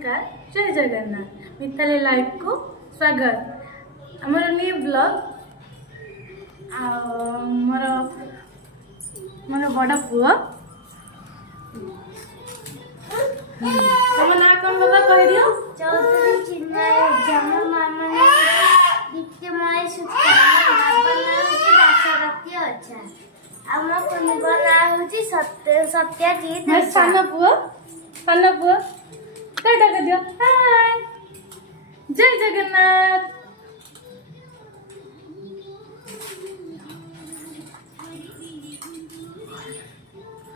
नमस्कार जय जगन्नाथ मिताली लाइव को स्वागत आमर न्यू ब्लॉग मोर मोर बड़ पुआ तुम ना कौन बाबा कह दियो चौधरी चिन्मय जम मामा दीप्तिमय सुखा बाबा नाम दासरथी अच्छा आम कुनिबा नाम सत्यजीत मैं सानो पुआ टाटा कर दियो हाय जय जगन्नाथ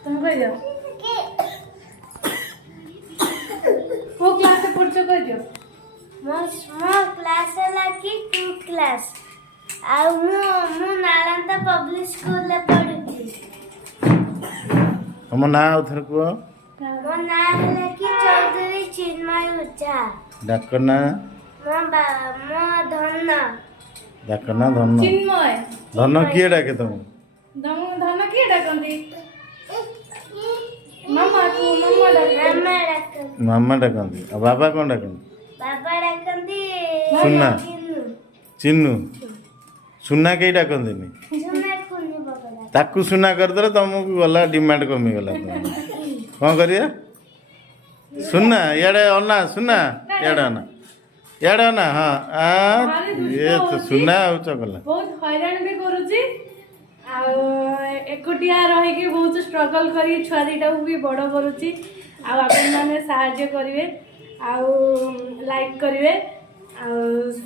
तुम कह दियो को क्लास से पढ़छ कह दियो मो क्लास है कि 2 क्लास आ मु नालंदा पब्लिक स्कूल ले पढुची हम ना उधर को मो नाम है कि चौधरी चिन्मय उच्चा डाकना मो धन डाकना धन चिन्मय धन किए डाके तुम धन किए डाकंती मामा को मामा डाक मामा डाकन मामा डाकंती आ बाबा कौन डाकंती बाबा डाकंती सुन्ना चिन्नू चिन्नू सुना कई डाकंती सुना कुनी बाबा ताकू सुना करदे तुमको गला डिमांड कमी गला कौन करिए सुनना याडे अन्ना सुना याडे अन्ना हाँ ये तो सुना हो चकला बहुत हैरान भी करूची एकुटिया रही बहुत स्ट्रगल करी छुआ दीटा भी बड़ करुची आपण मैंने साहाय्य करेंगे लाइक करेंगे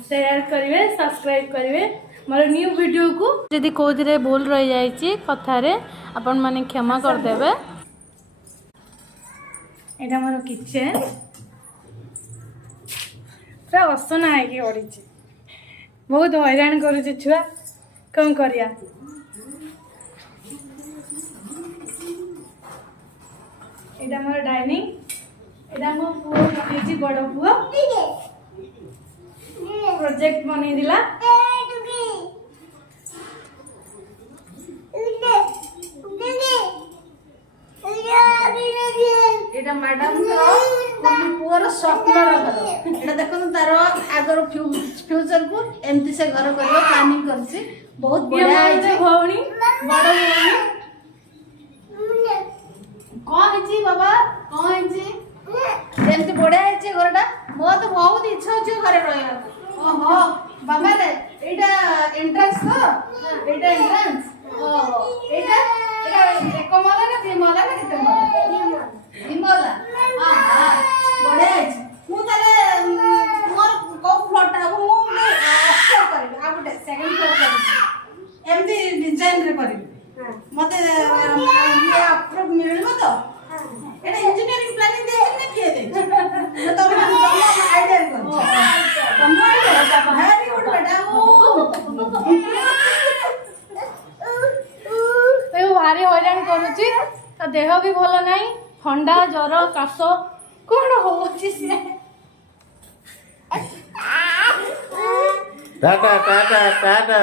शेयर करेंगे सब्सक्राइब करेंगे मोर न्यू वीडियो को जदि कौन भूल रही जाइए कथार आपण मैंने क्षमा करदे एटा मोर किचन पूरा असना है पड़ी बहुत हैरान करुचे छुआ कौन करिया एटा मोर डाइनिंग एटा मो पुओ बनेछि बड़ पुओ प्रोजेक्ट बनै दिला एटा मैडम पुअर स्वप्न घर एटा देखो तार आगर फ्यूचर को एमती से घर करबो प्लानिंग करछि बहुत बढ़िया है भौणी बड़ भौणी कौन है बाबा कौन है एमती बढ़िया है घरटा मो तो बहुत इच्छा होछि घरे रहया ओहो बाबा रे एटा एंट्रेंस तो एटा एंट्रेंस ओहो एटा एक माला ना दी माला ना कितने माला हिमाला हां बढ़िया है मु ताले मोर को फ्लोट है मु अच्छा करी आ गुटे सेकंड फ्लोर करी एमती डिजाइन रे करी मते ये अप्रूव मिलबो तो एटा इंजीनियरिंग प्लानिंग दे कि किए दे तो आइडिया कर तुम आइडिया वेरी गुड बेटा तो भारी हैरान करुची तो देह भी भल नहीं ठंडा जर काश कौन होची से टाटा टाटा टाटा